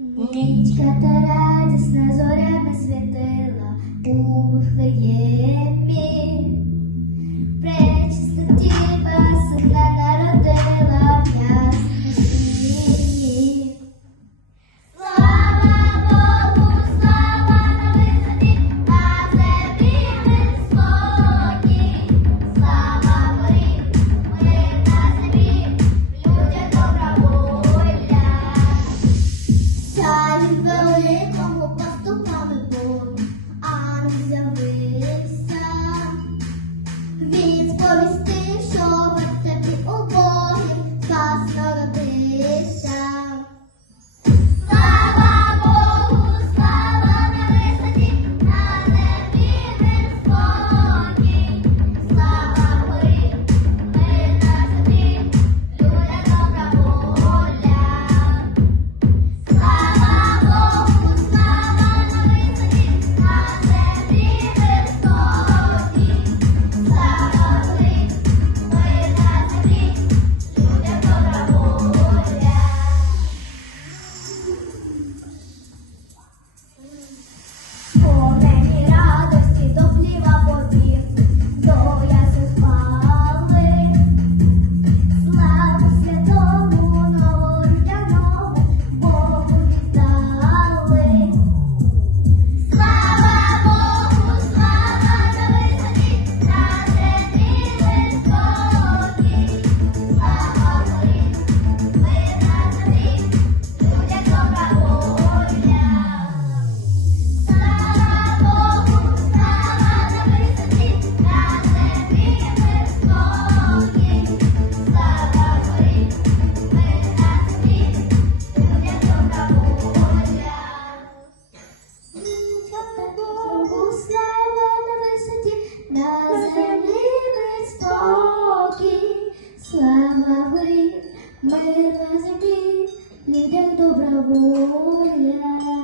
Нічка та радісна зорями свята. Mother positive, little dobra bola.